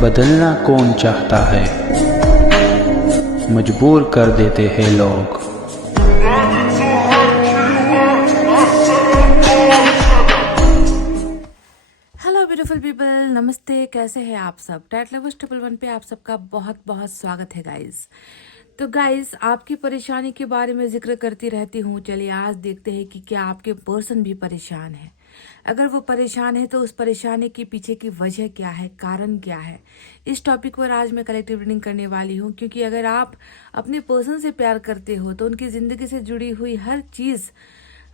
बदलना कौन चाहता है, मजबूर कर देते हैं लोग। हेलो ब्यूटीफुल पीपल, नमस्ते। कैसे हैं आप सब? टैट लवर्स 111 पे आप सबका बहुत बहुत स्वागत है गाइस। तो गाइस, आपकी परेशानी के बारे में जिक्र करती रहती हूँ। चलिए आज देखते हैं कि क्या आपके पर्सन भी परेशान है। अगर वो परेशान है तो उस परेशानी के पीछे की वजह क्या है, कारण क्या है, इस टॉपिक पर आज मैं कलेक्टिव रीडिंग करने वाली हूँ। क्योंकि अगर आप अपने पर्सन से प्यार करते हो तो उनकी ज़िंदगी से जुड़ी हुई हर चीज़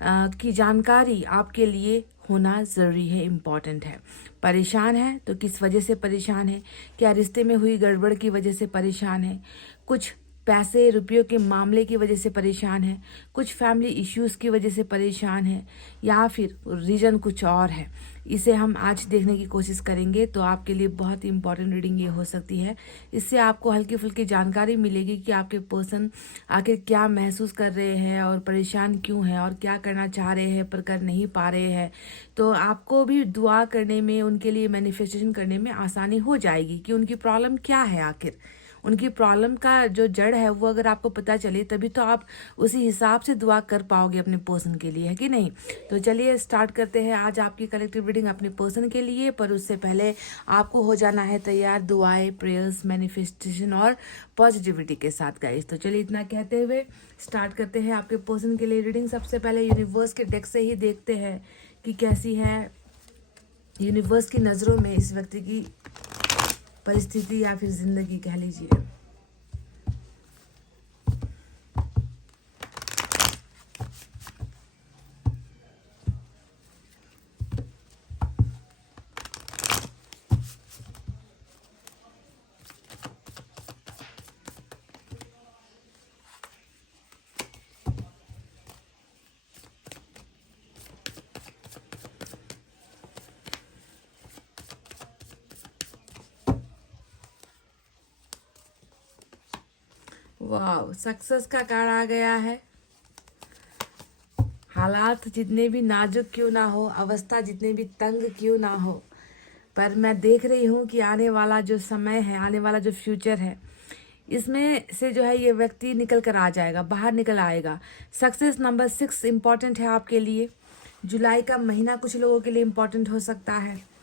की जानकारी आपके लिए होना ज़रूरी है, इम्पॉर्टेंट है। परेशान है तो किस वजह से परेशान है? क्या रिश्ते में हुई गड़बड़ की वजह से परेशान है? कुछ पैसे रुपयों के मामले की वजह से परेशान है? कुछ फैमिली इश्यूज़ की वजह से परेशान है? या फिर रीज़न कुछ और है? इसे हम आज देखने की कोशिश करेंगे। तो आपके लिए बहुत ही इंपॉर्टेंट रीडिंग ये हो सकती है। इससे आपको हल्की फुल्की जानकारी मिलेगी कि आपके पर्सन आखिर क्या महसूस कर रहे हैं और परेशान क्यों हैं और क्या करना चाह रहे हैं पर कर नहीं पा रहे हैं। तो आपको भी दुआ करने में, उनके लिए मैनिफेस्टेशन करने में आसानी हो जाएगी कि उनकी प्रॉब्लम क्या है। आखिर उनकी प्रॉब्लम का जो जड़ है वो अगर आपको पता चले तभी तो आप उसी हिसाब से दुआ कर पाओगे अपने पर्सन के लिए, है कि नहीं? तो चलिए स्टार्ट करते हैं आज आपकी कलेक्टिव रीडिंग अपने पर्सन के लिए। पर उससे पहले आपको हो जाना है तैयार दुआएं, प्रेयर्स, मैनिफेस्टेशन और पॉजिटिविटी के साथ गाइस। तो चलिए इतना कहते हुए स्टार्ट करते हैं आपके पर्सन के लिए रीडिंग। सबसे पहले यूनिवर्स के डेक से ही देखते हैं कि कैसी है यूनिवर्स की नज़रों में इस व्यक्ति की परिस्थिति या फिर जिंदगी कह लीजिए। वाह, सक्सेस का कार्ड आ गया है। हालात जितने भी नाजुक क्यों ना हो, अवस्था जितने भी तंग क्यों ना हो, पर मैं देख रही हूँ कि आने वाला जो समय है, आने वाला जो फ्यूचर है, इसमें से जो है ये व्यक्ति निकल कर आ जाएगा, बाहर निकल आएगा। सक्सेस नंबर 6 इम्पॉर्टेंट है आपके लिए। जुलाई का महीना कुछ लोगों के लिए इम्पॉर्टेंट हो सकता है।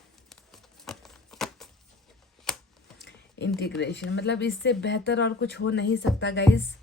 इंटीग्रेशन मतलब इससे बेहतर और कुछ हो नहीं सकता guys.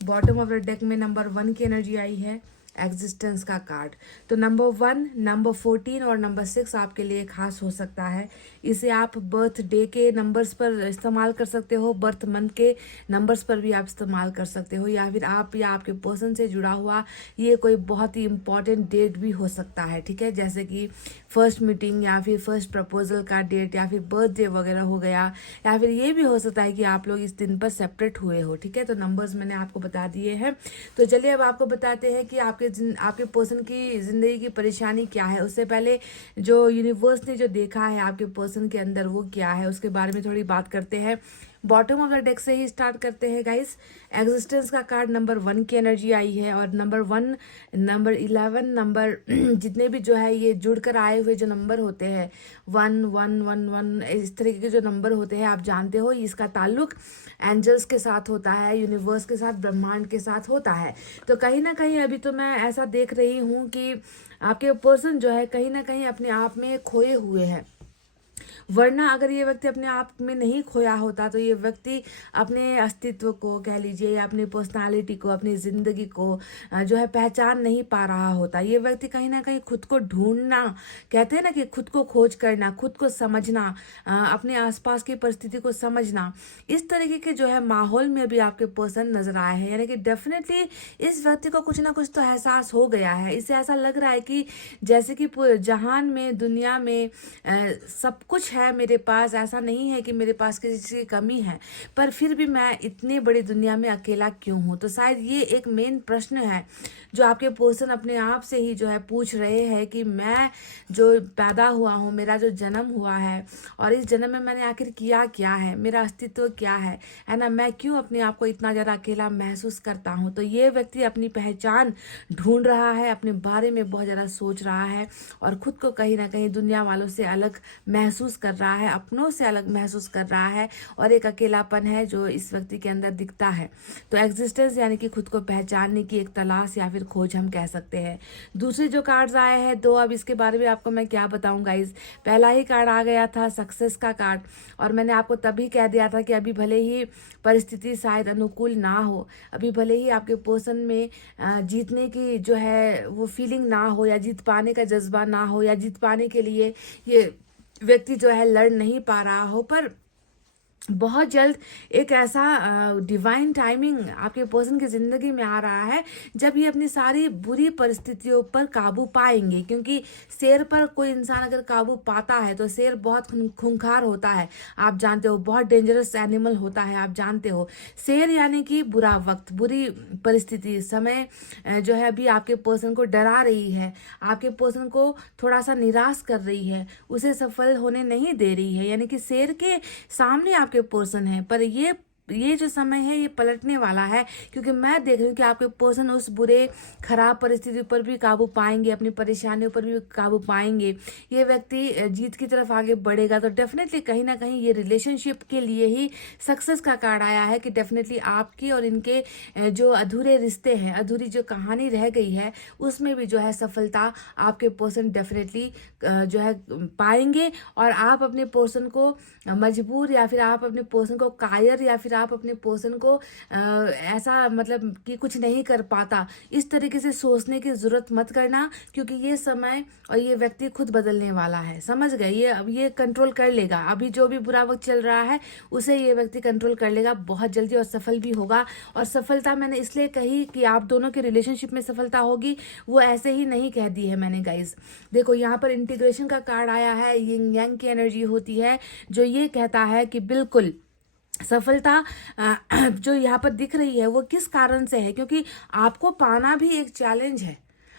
Bottom of the deck में नंबर 1 की एनर्जी आई है, एग्जिस्टेंस का कार्ड। तो नंबर 1, नंबर 14 और नंबर 6 आपके लिए खास हो सकता है। इसे आप बर्थ डे के नंबर्स पर इस्तेमाल कर सकते हो, बर्थ मंथ के नंबर्स पर भी आप इस्तेमाल कर सकते हो, या फिर आप या आपके पर्सन से जुड़ा हुआ ये कोई बहुत ही इम्पॉर्टेंट डेट भी हो सकता है। ठीक है, जैसे कि फर्स्ट मीटिंग या फिर फर्स्ट प्रपोजल का डेट या फिर बर्थडे वगैरह हो गया, या फिर ये भी हो सकता है कि आप लोग इस दिन पर सेपरेट हुए हो। ठीक है, तो नंबर्स मैंने आपको बता दिए हैं। तो चलिए अब आपको बताते हैं कि आपके पर्सन की ज़िंदगी की परेशानी क्या है। उससे पहले जो यूनिवर्स ने जो देखा है आपके पर्सन के अंदर वो क्या है, उसके बारे में थोड़ी बात करते हैं। बॉटम ऑफ द डेक से ही स्टार्ट करते हैं गाइस। एग्जिस्टेंस का कार्ड नंबर 1 की एनर्जी आई है, और नंबर 1, नंबर 11, नंबर जितने भी जो है ये जुड़कर आए हुए जो नंबर होते हैं, 1 1 1 1, इस तरीके के जो नंबर होते हैं आप जानते हो, इसका ताल्लुक एंजल्स के साथ होता है, यूनिवर्स के साथ, ब्रह्मांड के साथ होता है। तो कहीं ना कहीं अभी तो मैं ऐसा देख रही हूँ कि आपके पर्सन जो है कहीं ना कहीं अपने आप में खोए हुए हैं। वरना अगर ये व्यक्ति अपने आप में नहीं खोया होता तो ये व्यक्ति अपने अस्तित्व को कह लीजिए, या अपनी पर्सनालिटी को, अपनी ज़िंदगी को जो है पहचान नहीं पा रहा होता। ये व्यक्ति कहीं ना कहीं खुद को ढूंढना, कहते हैं ना कि खुद को खोज करना, खुद को समझना, अपने आसपास की परिस्थिति को समझना, इस तरीके के जो है माहौल में भी आपके पर्सन नजर आए हैं। यानी कि डेफिनेटली इस व्यक्ति को कुछ ना कुछ तो एहसास हो गया है। इसे ऐसा लग रहा है कि जैसे कि जहान में, दुनिया में सब कुछ है मेरे पास, ऐसा नहीं है कि मेरे पास किसी चीज़ की कमी है, पर फिर भी मैं इतनी बड़ी दुनिया में अकेला क्यों हूँ। तो शायद ये एक मेन प्रश्न है जो आपके पर्सन अपने आप से ही जो है पूछ रहे हैं कि मैं जो पैदा हुआ हूँ, मेरा जो जन्म हुआ है, और इस जन्म में मैंने आखिर किया क्या है, मेरा अस्तित्व क्या है ना, मैं क्यों अपने आप को इतना ज़्यादा अकेला महसूस करता हूँ। तो ये व्यक्ति अपनी पहचान ढूंढ रहा है, अपने बारे में बहुत ज़्यादा सोच रहा है, और खुद को कहीं ना कहीं दुनिया वालों से अलग महसूस कर कर रहा है, अपनों से अलग महसूस कर रहा है और एक अकेलापन है जो इस व्यक्ति के अंदर दिखता है। तो एग्जिस्टेंस यानी कि खुद को पहचानने की एक तलाश या फिर खोज हम कह सकते हैं। दूसरी जो कार्ड्स आए हैं दो, अब इसके बारे में आपको मैं क्या बताऊं गाइज। पहला ही कार्ड आ गया था सक्सेस का कार्ड, और मैंने आपको तभी कह दिया था कि अभी भले ही परिस्थिति शायद अनुकूल ना हो, अभी भले ही आपके पर्सन में जीतने की जो है वो फीलिंग ना हो, या जीत पाने का जज्बा ना हो, या जीत पाने के लिए ये व्यक्ति जो है लड़ नहीं पा रहा हो, पर बहुत जल्द एक ऐसा डिवाइन टाइमिंग आपके पर्सन की ज़िंदगी में आ रहा है जब ये अपनी सारी बुरी परिस्थितियों पर काबू पाएंगे। क्योंकि शेर पर कोई इंसान अगर काबू पाता है तो शेर बहुत खूंखार होता है, आप जानते हो, बहुत डेंजरस एनिमल होता है, आप जानते हो। शेर यानी कि बुरा वक्त, बुरी परिस्थिति, समय जो है अभी आपके पर्सन को डरा रही है, आपके पर्सन को थोड़ा सा निराश कर रही है, उसे सफल होने नहीं दे रही है। यानी कि शेर के सामने आपके पर्सन है, पर ये जो समय है ये पलटने वाला है, क्योंकि मैं देख रही हूँ कि आपके पर्सन उस बुरे खराब परिस्थिति पर भी काबू पाएंगे, अपनी परेशानियों पर भी काबू पाएंगे। ये व्यक्ति जीत की तरफ आगे बढ़ेगा। तो डेफिनेटली कहीं ना कहीं ये रिलेशनशिप के लिए ही सक्सेस का कार्ड आया है कि डेफिनेटली आपकी और इनके जो अधूरे रिश्ते हैं, अधूरी जो कहानी रह गई है, उसमें भी जो है सफलता आपके पर्सन डेफिनेटली जो है पाएंगे। और आप अपने पर्सन को मजबूर, या फिर आप अपने पर्सन को कायर, या फिर आप अपने पर्सन को ऐसा मतलब कि कुछ नहीं कर पाता, इस तरीके से सोचने की जरूरत मत करना, क्योंकि ये समय और ये व्यक्ति खुद बदलने वाला है। समझ गए? ये अब ये कंट्रोल कर लेगा। अभी जो भी बुरा वक्त चल रहा है उसे ये व्यक्ति कंट्रोल कर लेगा बहुत जल्दी, और सफल भी होगा। और सफलता मैंने इसलिए कही कि आप दोनों के रिलेशनशिप में सफलता होगी, वो ऐसे ही नहीं कह दी है मैंने गाइज। देखो यहाँ पर इंटीग्रेशन का कार्ड आया है, यिंग यांग की एनर्जी होती है जो ये कहता है कि बिल्कुल सफलता जो यहाँ पर दिख रही है वो किस कारण से है, क्योंकि आपको पाना भी एक चैलेंज है,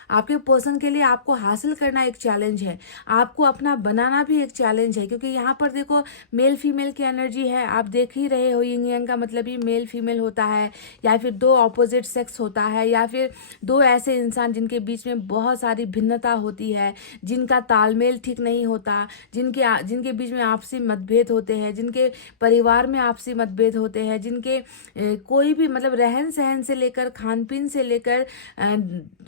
आपके पर्सन के लिए आपको हासिल करना एक चैलेंज है, आपको अपना बनाना भी एक चैलेंज है। क्योंकि यहाँ पर देखो मेल फीमेल की एनर्जी है, आप देख ही रहे हो, यिंग यांग का मतलब ही मेल फीमेल होता है, या फिर दो ऑपोजिट सेक्स होता है, या फिर दो ऐसे इंसान जिनके बीच में बहुत सारी भिन्नता होती है, जिनका तालमेल ठीक नहीं होता, जिनके बीच में आपसी मतभेद होते हैं, जिनके परिवार में आपसी मतभेद होते हैं, जिनके कोई भी मतलब रहन सहन से लेकर खान पीन से लेकर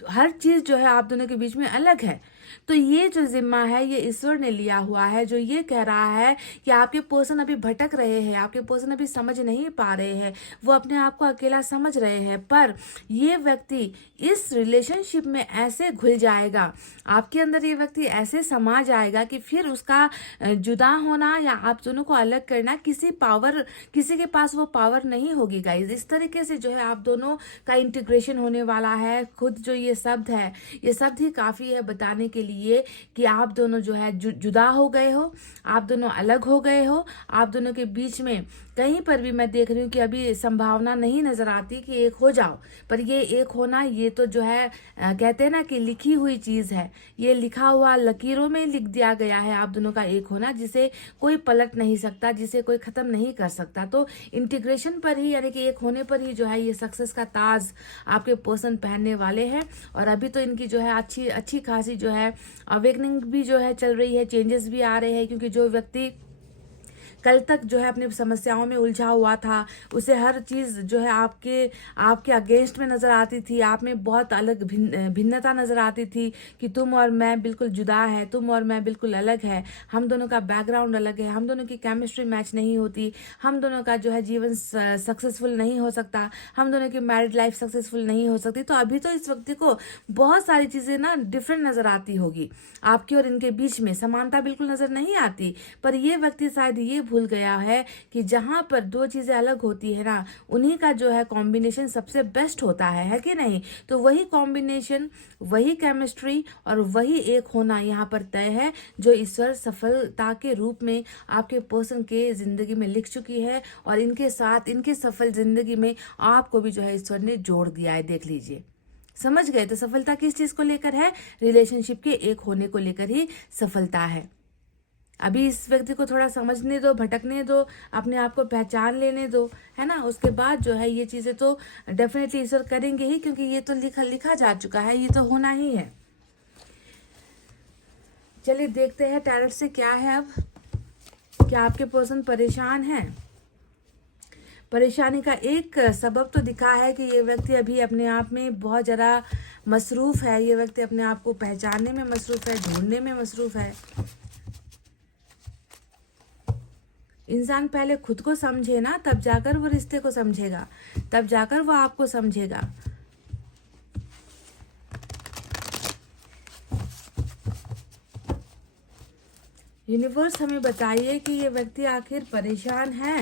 हर चीज़ जो है आप दोनों के बीच में अलग है। तो ये जो जिम्मा है ये ईश्वर ने लिया हुआ है, जो ये कह रहा है कि आपके पर्सन अभी भटक रहे हैं, आपके पर्सन अभी समझ नहीं पा रहे हैं, वो अपने आप को अकेला समझ रहे हैं, पर ये व्यक्ति इस रिलेशनशिप में ऐसे घुल जाएगा, आपके अंदर ये व्यक्ति ऐसे समा जाएगा कि फिर उसका जुदा होना या आप दोनों को अलग करना किसी के पास वो पावर नहीं होगी गाइज। इस तरीके से जो है आप दोनों का इंटीग्रेशन होने वाला है। खुद जो ये शब्द है, ये शब्द ही काफ़ी है बताने के लिए कि आप दोनों जो है जुदा हो गए हो, आप दोनों अलग हो गए हो, आप दोनों के बीच में कहीं पर भी मैं देख रही हूँ कि अभी संभावना नहीं नजर आती कि एक हो जाओ। पर ये एक होना, ये तो जो है कहते हैं ना कि लिखी हुई चीज है, ये लिखा हुआ लकीरों में लिख दिया गया है आप दोनों का एक होना, जिसे कोई पलट नहीं सकता, जिसे कोई खत्म नहीं कर सकता। तो इंटीग्रेशन पर ही यानी कि एक होने पर ही जो है ये सक्सेस का ताज आपके पर्सन पहनने वाले हैं। और अभी तो इनकी जो है अच्छी खासी जो है अवेकनिंग भी जो है चल रही है, चेंजेस भी आ रहे हैं। क्योंकि जो व्यक्ति कल तक जो है अपनी समस्याओं में उलझा हुआ था, उसे हर चीज़ जो है आपके अगेंस्ट में नज़र आती थी, आप में बहुत अलग भिन्नता नज़र आती थी कि तुम और मैं बिल्कुल जुदा है, तुम और मैं बिल्कुल अलग है, हम दोनों का बैकग्राउंड अलग है, हम दोनों की केमिस्ट्री मैच नहीं होती, हम दोनों का जो है जीवन सक्सेसफुल नहीं हो सकता, हम दोनों की मैरिड लाइफ सक्सेसफुल नहीं हो सकती। तो अभी तो इस व्यक्ति को बहुत सारी चीज़ें ना डिफरेंट नज़र आती होगी, आपकी और इनके बीच में समानता बिल्कुल नज़र नहीं आती। पर ये व्यक्ति शायद ये भूल गया है कि जहां पर दो चीजें अलग होती है ना, उन्हीं का जो है कॉम्बिनेशन सबसे बेस्ट होता है कि नहीं? तो वही कॉम्बिनेशन, वही केमिस्ट्री और वही एक होना यहाँ पर तय है, जो ईश्वर सफलता के रूप में आपके पर्सन के जिंदगी में लिख चुकी है। और इनके साथ इनके सफल जिंदगी में आपको भी जो है ईश्वर ने जोड़ दिया है। देख लीजिए, समझ गए? तो सफलता किस चीज को लेकर है? रिलेशनशिप के एक होने को लेकर ही सफलता है। अभी इस व्यक्ति को थोड़ा समझने दो, भटकने दो, अपने आप को पहचान लेने दो, है ना। उसके बाद जो है ये चीजें तो डेफिनेटली ईश्वर करेंगे ही, क्योंकि ये तो लिखा जा चुका है, ये तो होना ही है। चलिए देखते हैं टैरोट से क्या है अब। क्या आपके पर्सन परेशान है? परेशानी का एक सबब तो दिखा है कि ये व्यक्ति अभी अपने आप में बहुत ज़्यादा मसरूफ़ है। ये व्यक्ति अपने आप को पहचानने में मसरूफ़ है, ढूंढने में मसरूफ़ है। इंसान पहले खुद को समझे ना, तब जाकर वो रिश्ते को समझेगा, तब जाकर वो आपको समझेगा। यूनिवर्स हमें बताइए कि ये व्यक्ति आखिर परेशान है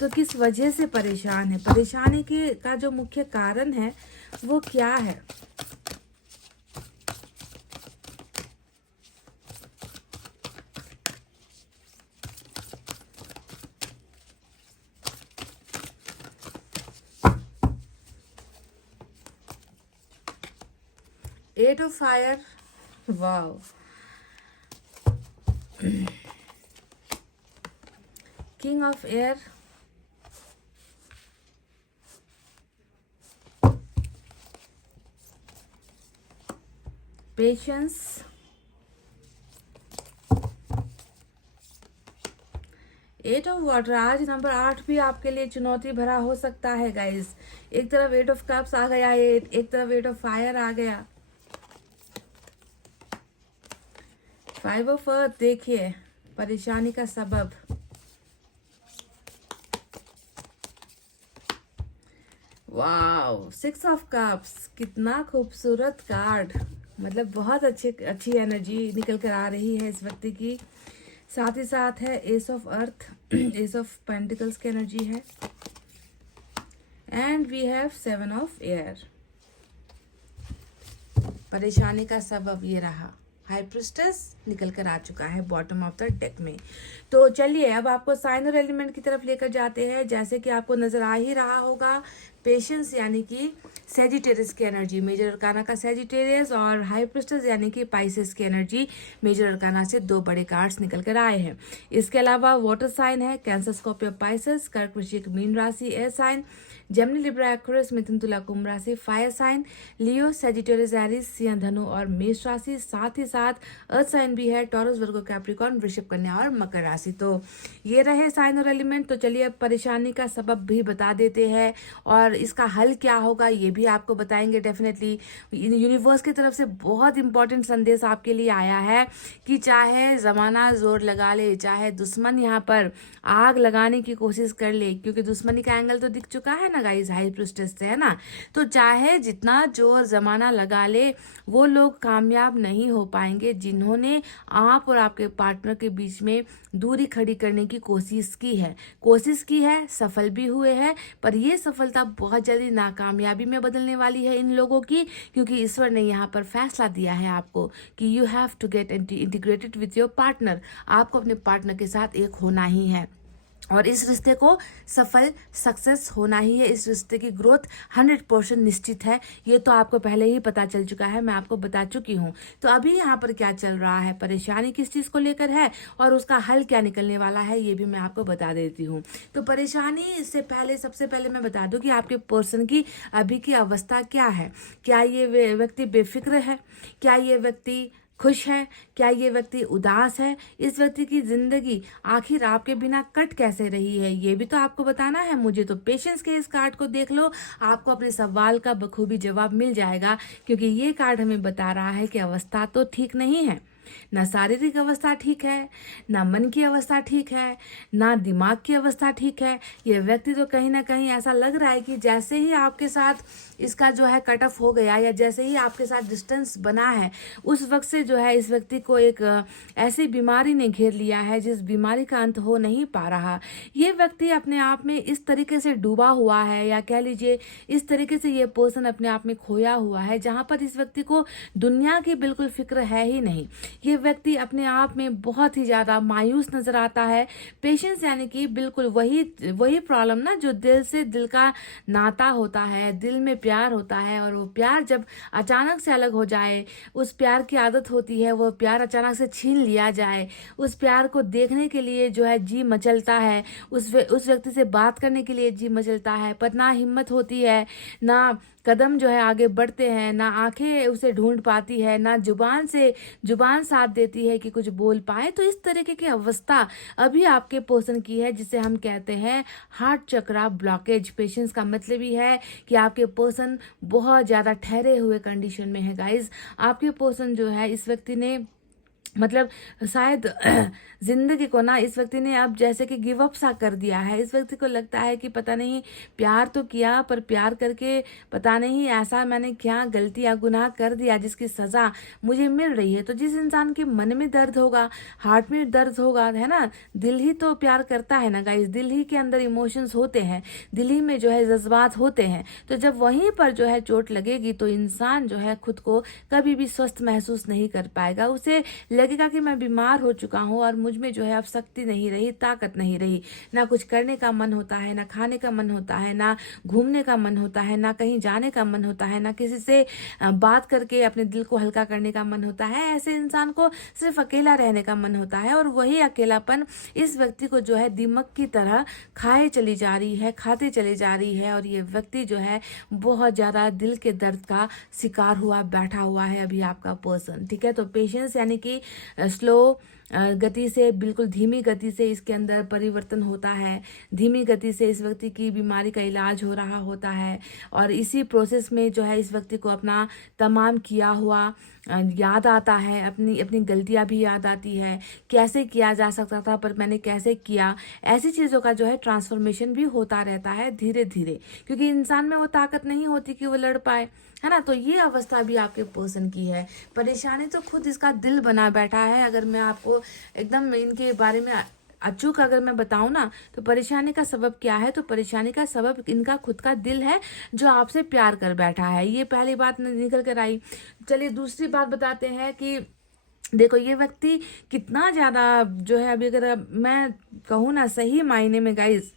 तो किस वजह से परेशान है, परेशानी के का जो मुख्य कारण है वो क्या है। Eight of fire, wow, king of air, patience, eight of water. आज नंबर 8 भी आपके लिए चुनौती भरा हो सकता है गाइस। एक तरफ एट ऑफ कप्स आ गया, एक तरफ एट ऑफ फायर आ गया, फाइव ऑफ अर्थ। देखिए परेशानी का सबब, वाओ, सिक्स ऑफ कप्स। कितना खूबसूरत कार्ड, मतलब बहुत अच्छी एनर्जी निकल कर आ रही है इस व्यक्ति की। साथ ही साथ है ace of earth, ace of pentacles की एनर्जी है, and we have seven of air. परेशानी का सबब ये रहा, हाई प्रिस्टेस निकल कर आ चुका है बॉटम ऑफ द डेक में। तो चलिए अब आपको साइन और एलिमेंट की तरफ लेकर जाते हैं। जैसे कि आपको नजर आ ही रहा होगा, पेशेंस यानी कि सेजिटेरियस की एनर्जी, मेजर अरकाना का सेजिटेरियस, और हाई प्रिस्टेस यानी कि पाइसेस की एनर्जी, मेजर अरकाना से 2 बड़े कार्ड्स निकल कर आए हैं। इसके अलावा वाटर साइन है कैंसर, स्कॉर्पियो, पाइसेस, कर्क, वृश्चिक, मीन राशि air sign, Gemini, Libra, Aquarius, मिथुन, तुला, कुंभ राशि fire sign, Leo, Sagittarius, Aries, सिंह, धनु और मेष राशि। साथ ही साथ अर्थ साइन भी है, टॉरस, वर्गो, कैप्रिकॉर्न, वृषभ, कन्या और मकर राशि। तो ये रहे साइन और एलिमेंट। तो चलिए अब परेशानी का सबब भी बता देते हैं और इसका हल क्या होगा ये भी आपको बताएंगे डेफिनेटली। यूनिवर्स की तरफ से बहुत इंपॉर्टेंट संदेश आपके लिए आया है कि चाहे ज़माना जोर लगा ले, चाहे दुश्मन यहाँ पर आग लगाने की कोशिश कर ले, क्योंकि दुश्मनी का एंगल तो दिख चुका है ना गाइस हाई प्रिस्टेस से, है ना। तो चाहे जितना जोर ज़माना लगा ले, वो लोग कामयाब नहीं हो पाएंगे जिन्होंने आप और आपके पार्टनर के बीच में दूरी खड़ी करने की कोशिश की है, सफल भी हुए हैं। पर ये सफलता बहुत जल्दी नाकामयाबी में बदलने वाली है इन लोगों की, क्योंकि ईश्वर ने यहाँ पर फैसला दिया है आपको कि you have to get integrated with your partner. आपको अपने पार्टनर के साथ एक होना ही है और इस रिश्ते को सफल सक्सेस होना ही है। इस रिश्ते की ग्रोथ 100% निश्चित है। ये तो आपको पहले ही पता चल चुका है, मैं आपको बता चुकी हूँ। तो अभी यहाँ पर क्या चल रहा है, परेशानी किस चीज़ को लेकर है और उसका हल क्या निकलने वाला है, ये भी मैं आपको बता देती हूँ। तो परेशानी से पहले सबसे पहले मैं बता दूँ कि आपके पर्सन की अभी की अवस्था क्या है। क्या ये व्यक्ति बेफिक्र है, क्या ये व्यक्ति खुश है, क्या ये व्यक्ति उदास है, इस व्यक्ति की जिंदगी आखिर आपके बिना कट कैसे रही है, ये भी तो आपको बताना है मुझे। तो पेशेंस के इस कार्ड को देख लो, आपको अपने सवाल का बखूबी जवाब मिल जाएगा, क्योंकि ये कार्ड हमें बता रहा है कि अवस्था तो ठीक नहीं है, ना शारीरिक अवस्था ठीक है, ना मन की अवस्था ठीक है, ना दिमाग की अवस्था ठीक है। ये व्यक्ति तो कहीं ना कहीं ऐसा लग रहा है कि जैसे ही आपके साथ इसका जो है कट ऑफ हो गया या जैसे ही आपके साथ डिस्टेंस बना है, उस वक्त से जो है इस व्यक्ति को एक ऐसी बीमारी ने घेर लिया है जिस बीमारी का अंत हो नहीं पा रहा। ये व्यक्ति अपने आप में इस तरीके से डूबा हुआ है, या कह लीजिए इस तरीके से ये पर्सन अपने आप में खोया हुआ है, जहाँ पर इस व्यक्ति को दुनिया की बिल्कुल फिक्र है ही नहीं। ये व्यक्ति अपने आप में बहुत ही ज़्यादा मायूस नजर आता है। पेशेंस यानी कि बिल्कुल वही प्रॉब्लम ना, जो दिल से दिल का नाता होता है, दिल में प्यार होता है और वो प्यार जब अचानक से अलग हो जाए, उस प्यार की आदत होती है वो प्यार अचानक से छीन लिया जाए, उस प्यार को देखने के लिए जो है जी मचलता है, उस व्यक्ति से बात करने के लिए जी मचलता है, पर ना हिम्मत होती है, ना कदम जो है आगे बढ़ते हैं, ना आंखें उसे ढूंढ पाती है, ना जुबान साथ देती है कि कुछ बोल पाए। तो इस तरीके की अवस्था अभी आपके पर्सन की है, जिसे हम कहते हैं हार्ट चक्रा ब्लॉकेज। पेशेंस का मतलब ही है कि आपके पर्सन बहुत ज़्यादा ठहरे हुए कंडीशन में है गाइज। आपके पर्सन जो है, इस व्यक्ति ने मतलब शायद जिंदगी को ना इस व्यक्ति ने अब जैसे कि गिव अप सा कर दिया है। इस व्यक्ति को लगता है कि पता नहीं, प्यार तो किया पर प्यार करके पता नहीं ऐसा मैंने क्या गलती या गुनाह कर दिया जिसकी सजा मुझे मिल रही है। तो जिस इंसान के मन में दर्द होगा, हार्ट में दर्द होगा, है ना, दिल ही तो प्यार करता है ना गाइस, दिल ही के अंदर इमोशंस होते हैं, दिल ही में जो है जज्बात होते हैं। तो जब वहीं पर जो है चोट लगेगी तो इंसान जो है खुद को कभी भी स्वस्थ महसूस नहीं कर पाएगा। उसे लगेगा कि मैं बीमार हो चुका हूँ और मुझ में जो है अब शक्ति नहीं रही, ताकत नहीं रही, ना कुछ करने का मन होता है, ना खाने का मन होता है, ना घूमने का मन होता है, ना कहीं जाने का मन होता है, ना किसी से बात करके अपने दिल को हल्का करने का मन होता है। ऐसे इंसान को सिर्फ अकेला रहने का मन होता है और वही अकेलापन इस व्यक्ति को जो है दीमक की तरह खाए चली जा रही है, खाते चली जा रही है। और ये व्यक्ति जो है बहुत ज़्यादा दिल के दर्द का शिकार हुआ बैठा हुआ है अभी आपका पर्सन। ठीक है, तो पेशेंस यानी कि स्लो गति से, बिल्कुल धीमी गति से इसके अंदर परिवर्तन होता है। धीमी गति से इस व्यक्ति की बीमारी का इलाज हो रहा होता है और इसी प्रोसेस में जो है इस व्यक्ति को अपना तमाम किया हुआ याद आता है, अपनी अपनी गलतियां भी याद आती है, कैसे किया जा सकता था पर मैंने कैसे किया। ऐसी चीज़ों का जो है ट्रांसफॉर्मेशन भी होता रहता है धीरे धीरे, क्योंकि इंसान में वो ताकत नहीं होती कि वो लड़ पाए, है ना। तो ये अवस्था भी आपके पर्सन की है। परेशानी तो खुद इसका दिल बना बैठा है। अगर मैं आपको एकदम इनके बारे में अचूक अगर मैं बताऊं ना, तो परेशानी का सबब क्या है, तो परेशानी का सबब इनका खुद का दिल है जो आपसे प्यार कर बैठा है। ये पहली बात निकल कर आई। चलिए दूसरी बात बताते हैं कि देखो ये व्यक्ति कितना ज़्यादा जो है, अभी अगर मैं कहूँ ना सही मायने में गाइस,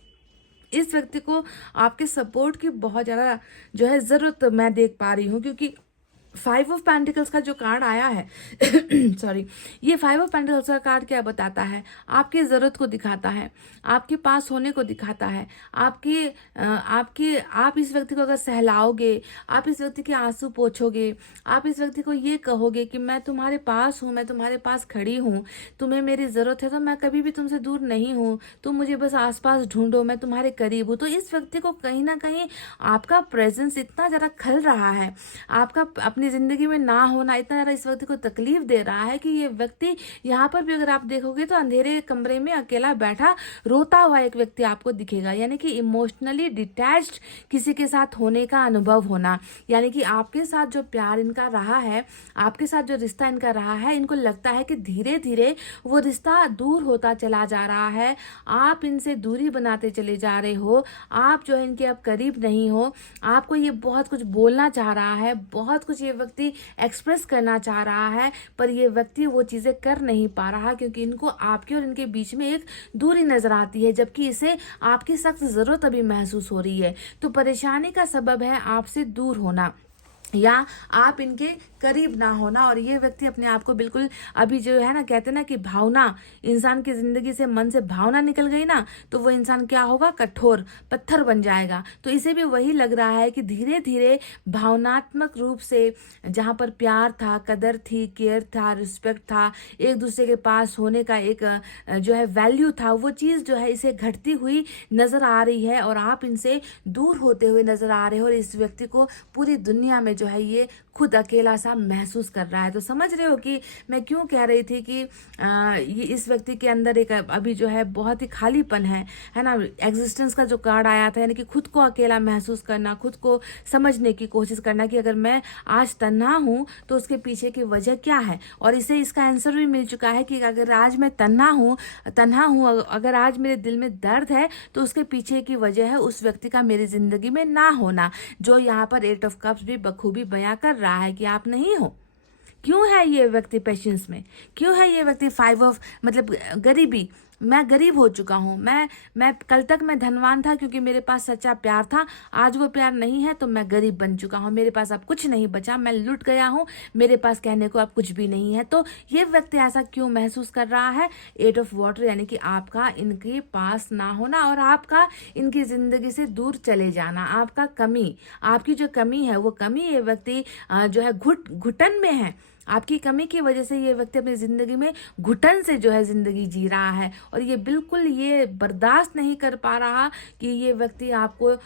इस व्यक्ति को आपके सपोर्ट की बहुत ज़्यादा जो है ज़रूरत मैं देख पा रही हूँ, क्योंकि 5 ऑफ पेंटिकल्स का जो कार्ड आया है सॉरी, ये 5 ऑफ पेंटिकल्स का कार्ड क्या बताता है, आपकी ज़रूरत को दिखाता है, आपके पास होने को दिखाता है, आप इस व्यक्ति को अगर सहलाओगे, आप इस व्यक्ति के आंसू पोंछोगे, आप इस व्यक्ति को ये कहोगे कि मैं तुम्हारे पास हूँ, मैं तुम्हारे पास खड़ी हूँ, तुम्हें मेरी ज़रूरत है तो मैं कभी भी तुमसे दूर नहीं हूँ, तुम मुझे बस आसपास ढूंढो, मैं तुम्हारे करीब हूँ। तो इस व्यक्ति को कहीं ना कहीं आपका प्रेजेंस इतना ज़्यादा खल रहा है, आपका अपनी ज़िंदगी में ना होना इतना ज़्यादा इस व्यक्ति को तकलीफ दे रहा है कि ये व्यक्ति यहाँ पर भी अगर आप देखोगे तो अंधेरे कमरे में अकेला बैठा रोता हुआ एक व्यक्ति आपको दिखेगा। यानी कि इमोशनली डिटैच्ड किसी के साथ होने का अनुभव होना, यानी कि आपके साथ जो प्यार इनका रहा है, आपके साथ जो रिश्ता इनका रहा है, इनको लगता है कि धीरे धीरे वो रिश्ता दूर होता चला जा रहा है, आप इनसे दूरी बनाते चले जा रहे हो, आप जो है इनके अब करीब नहीं हो। आपको ये बहुत कुछ बोलना चाह रहा है, बहुत कुछ ये व्यक्ति एक्सप्रेस करना चाह रहा है, पर ये व्यक्ति वो चीज़ें कर नहीं पा रहा, क्योंकि इनको आपके और इनके बीच में एक दूरी नजर आती है, जबकि इसे आपकी सख्त ज़रूरत अभी महसूस हो रही है। तो परेशानी का सबब है आपसे दूर होना या आप इनके करीब ना होना। और ये व्यक्ति अपने आप को बिल्कुल अभी जो है ना, कहते ना कि भावना, इंसान की जिंदगी से मन से भावना निकल गई ना, तो वो इंसान क्या होगा, कठोर पत्थर बन जाएगा। तो इसे भी वही लग रहा है कि धीरे धीरे भावनात्मक रूप से जहाँ पर प्यार था, कदर थी, केयर था, रिस्पेक्ट था, एक दूसरे के पास होने का एक जो है वैल्यू था, वो चीज़ जो है इसे घटती हुई नजर आ रही है और आप इनसे दूर होते हुए नजर आ रहे हो। और इस व्यक्ति को पूरी दुनिया में जो है ये खुद अकेला सा महसूस कर रहा है। तो समझ रहे हो कि मैं क्यों कह रही थी कि ये इस व्यक्ति के अंदर एक अभी जो है बहुत ही खालीपन है ना। एग्जिस्टेंस का जो कार्ड आया था, यानी कि खुद को अकेला महसूस करना, खुद को समझने की कोशिश करना कि अगर मैं आज तन्हा हूँ तो उसके पीछे की वजह क्या है। और इसे इसका आंसर भी मिल चुका है कि अगर आज मैं तन्हा हूँ, अगर आज मेरे दिल में दर्द है तो उसके पीछे की वजह है उस व्यक्ति का मेरी जिंदगी में ना होना, जो यहाँ पर 8 ऑफ कप्स भी बखूबी बयां कर रहा है कि आप नहीं हो। क्यों है ये व्यक्ति पेशेंस में, क्यों है ये व्यक्ति 5 ऑफ मतलब गरीबी, मैं गरीब हो चुका हूँ, मैं कल तक मैं धनवान था क्योंकि मेरे पास सच्चा प्यार था, आज वो प्यार नहीं है तो मैं गरीब बन चुका हूँ, मेरे पास अब कुछ नहीं बचा, मैं लुट गया हूँ, मेरे पास कहने को अब कुछ भी नहीं है। तो ये व्यक्ति ऐसा क्यों महसूस कर रहा है, 8 ऑफ वाटर, यानी कि आपका इनके पास ना होना और आपका इनकी जिंदगी से दूर चले जाना, आपका कमी, आपकी जो कमी है वो कमी ये व्यक्ति जो है घुटन में है, आपकी कमी की वजह से ये व्यक्ति अपनी ज़िंदगी में घुटन से जो है ज़िंदगी जी रहा है, और ये बिल्कुल ये बर्दाश्त नहीं कर पा रहा कि ये व्यक्ति आपको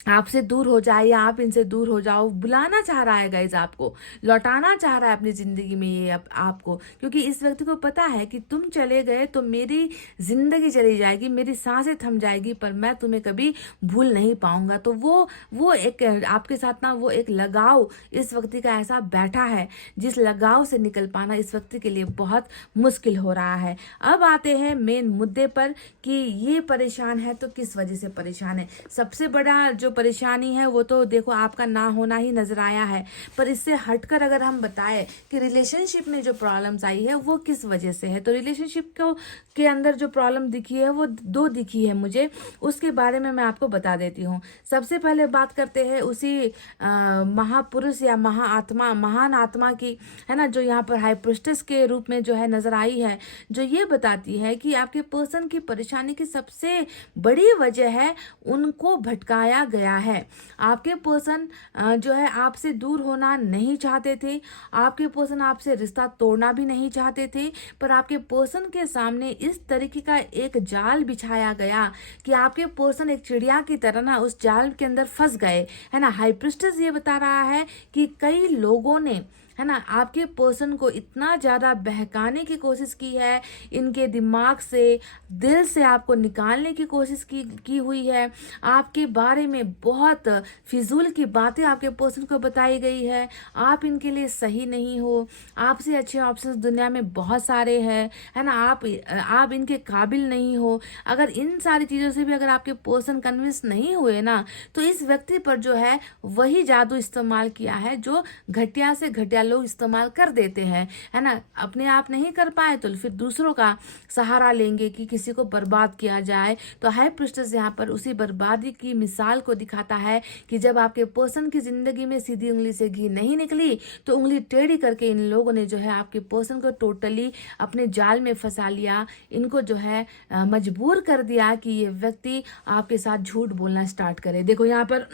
आपसे दूर हो जाए या आप इनसे दूर हो जाओ। बुलाना चाह रहा है गाइज, आपको लौटाना चाह रहा है अपनी ज़िंदगी में ये आपको, क्योंकि इस व्यक्ति को पता है कि तुम चले गए तो मेरी ज़िंदगी चली जाएगी, मेरी सांसें थम जाएगी, पर मैं तुम्हें कभी भूल नहीं पाऊंगा। तो वो एक आपके साथ ना वो एक लगाव इस व्यक्ति का ऐसा बैठा है, जिस लगाव से निकल पाना इस व्यक्ति के लिए बहुत मुश्किल हो रहा है। अब आते हैं मेन मुद्दे पर कि ये परेशान है तो किस वजह से परेशान है। सबसे बड़ा जो परेशानी है वो तो देखो आपका ना होना ही नजर आया है, पर इससे हटकर अगर हम बताएं कि रिलेशनशिप में जो प्रॉब्लम्स आई है वो किस वजह से है, तो रिलेशनशिप को के अंदर जो प्रॉब्लम दिखी है वो दो दिखी है मुझे, उसके बारे में मैं आपको बता देती हूँ। सबसे पहले बात करते हैं उसी महापुरुष या महान आत्मा की, है ना, जो यहाँ पर हाई प्रिस्टेस के रूप में जो है नजर आई है, जो ये बताती है कि आपके पर्सन की परेशानी की सबसे बड़ी वजह है उनको भटकाया गया है। आपके पर्सन जो है आपसे दूर होना नहीं चाहते थे, आपके पर्सन आपसे रिश्ता तोड़ना भी नहीं चाहते थे, पर आपके पर्सन के सामने इस तरीके का एक जाल बिछाया गया कि आपके पर्सन एक चिड़िया की तरह ना उस जाल के अंदर फंस गए, है ना। हाई प्रिस्टेस ये बता रहा है कि कई लोगों ने, है ना, आपके पर्सन को इतना ज़्यादा बहकाने की कोशिश की है, इनके दिमाग से, दिल से आपको निकालने की कोशिश की हुई है। आपके बारे में बहुत फिजूल की बातें आपके पर्सन को बताई गई है। आप इनके लिए सही नहीं हो, आपसे अच्छे ऑप्शंस दुनिया में बहुत सारे हैं, है ना, आप इनके काबिल नहीं हो। अगर इन सारी चीज़ों से भी अगर आपके पर्सन कन्विंस नहीं हुए ना, तो इस व्यक्ति पर जो है वही जादू इस्तेमाल किया है जो घटिया से घटिया लोग इस्तेमाल कर देते हैं, है ना। अपने आप नहीं कर पाए तो फिर दूसरों का सहारा लेंगे कि किसी को बर्बाद किया जाए। तो हाई प्रिस्टेस यहाँ पर उसी बर्बादी की मिसाल को दिखाता है कि जब आपके पर्सन की जिंदगी में सीधी उंगली से घी नहीं निकली तो उंगली टेढ़ी करके इन लोगों ने जो है आपके पर्सन को टोटली अपने जाल में फंसा लिया। इनको जो है मजबूर कर दिया कि ये व्यक्ति आपके साथ झूठ बोलना स्टार्ट करे। देखो यहाँ पर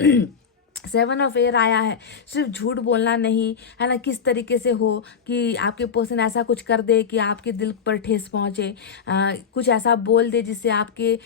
7 ऑफ एयर आया है, सिर्फ झूठ बोलना नहीं, है ना, किस तरीके से हो कि आपके पर्सन ऐसा कुछ कर दे कि आपके दिल पर ठेस पहुंचे, कुछ ऐसा बोल दे जिससे आपके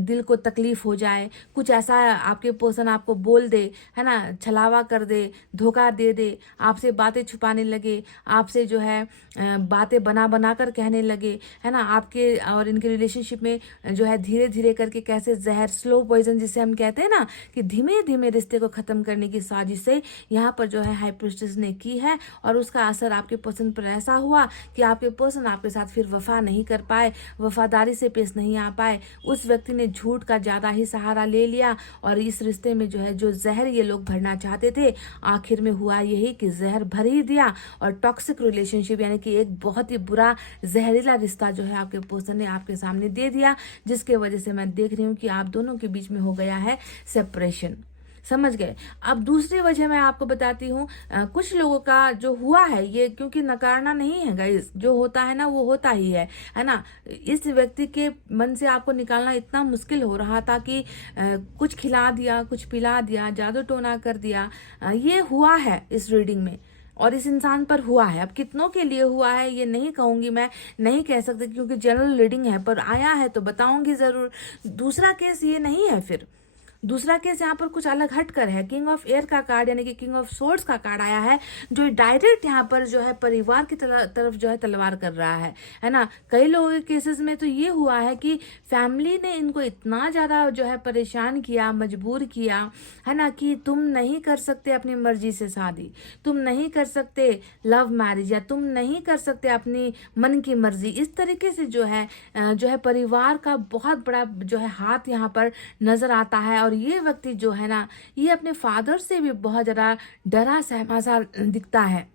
दिल को तकलीफ हो जाए, कुछ ऐसा आपके पर्सन आपको बोल दे, है ना, छलावा कर दे, धोखा दे दे, आपसे बातें छुपाने लगे, आपसे जो है बातें बना कर कहने लगे, है ना। आपके और इनके रिलेशनशिप में जो है धीरे धीरे करके कैसे जहर, स्लो पॉइजन जिसे हम कहते हैं ना, कि धीमे धीमे रिश्ते को खत्म करने की साजिशें यहाँ पर जो है हाई प्रिस्टेस ने की है, और उसका असर आपके पर्सन पर ऐसा हुआ कि आपके पर्सन आपके साथ फिर वफा नहीं कर पाए, वफादारी से पेश नहीं आ पाए। उस व्यक्ति ने झूठ का ज़्यादा ही सहारा ले लिया, और इस रिश्ते में जो है जो जहर ये लोग भरना चाहते थे, आखिर में हुआ यही कि जहर भर ही दिया, और टॉक्सिक रिलेशनशिप यानी कि एक बहुत ही बुरा जहरीला रिश्ता जो है आपके पर्सन ने आपके सामने दे दिया, जिसके वजह से मैं देख रही हूँ कि आप दोनों के बीच में हो गया है सेपरेशन। समझ गए। अब दूसरी वजह मैं आपको बताती हूँ। कुछ लोगों का जो हुआ है, ये क्योंकि नकारना नहीं है गाइस, जो होता है ना वो होता ही है ना। इस व्यक्ति के मन से आपको निकालना इतना मुश्किल हो रहा था कि कुछ खिला दिया, कुछ पिला दिया, जादू टोना कर दिया। ये हुआ है इस रीडिंग में, और इस इंसान पर हुआ है। अब कितनों के लिए हुआ है ये नहीं कहूंगी, मैं नहीं कह सकती क्योंकि जनरल रीडिंग है, पर आया है तो बताऊंगी जरूर। दूसरा केस ये नहीं है, फिर दूसरा केस यहाँ पर कुछ अलग हटकर है। किंग ऑफ एयर का कार्ड यानी कि किंग ऑफ सोर्ड्स का कार्ड आया है, जो डायरेक्ट यहाँ पर जो है परिवार की तरफ जो है तलवार कर रहा है ना। कई लोगों के केसेस में तो ये हुआ है कि फैमिली ने इनको इतना ज़्यादा जो है परेशान किया, मजबूर किया, है ना, कि तुम नहीं कर सकते अपनी मर्जी से शादी, तुम नहीं कर सकते लव मैरिज, या तुम नहीं कर सकते अपनी मन की मर्जी। इस तरीके से जो है परिवार का बहुत बड़ा जो है हाथ यहाँ पर नजर आता है। और ये व्यक्ति जो है ना, ये अपने फादर से भी बहुत ज़्यादा डरा सहमा सा दिखता है।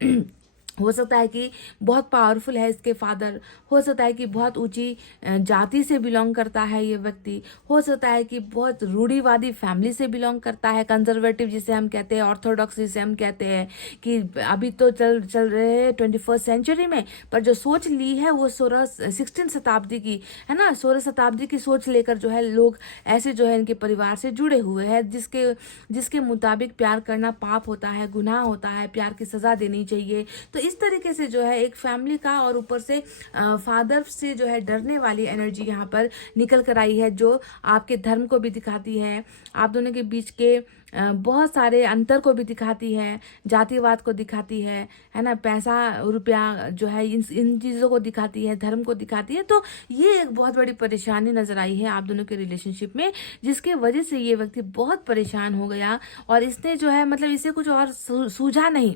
हो सकता है कि बहुत पावरफुल है इसके फादर, हो सकता है कि बहुत ऊंची जाति से बिलोंग करता है ये व्यक्ति, हो सकता है कि बहुत रूढ़िवादी फैमिली से बिलोंग करता है, कंजर्वेटिव जिसे हम कहते हैं, ऑर्थोडॉक्स जिसे हम कहते हैं, कि अभी तो चल रहे हैं 21st सेंचुरी में, पर जो सोच ली है वो 16 शताब्दी की है ना। 16 शताब्दी की सोच लेकर जो है लोग ऐसे जो है इनके परिवार से जुड़े हुए हैं, जिसके मुताबिक प्यार करना पाप होता है, गुनाह होता है, प्यार की सजा देनी चाहिए। तो इस तरीके से जो है एक फैमिली का और ऊपर से फादर से जो है डरने वाली एनर्जी यहाँ पर निकल कर आई है, जो आपके धर्म को भी दिखाती है, आप दोनों के बीच के बहुत सारे अंतर को भी दिखाती है, जातिवाद को दिखाती है ना, पैसा रुपया जो है इन चीज़ों को दिखाती है, धर्म को दिखाती है। तो ये एक बहुत बड़ी परेशानी नजर आई है आप दोनों के रिलेशनशिप में, जिसके वजह से ये व्यक्ति बहुत परेशान हो गया और इसने जो है मतलब इसे कुछ और सूझा नहीं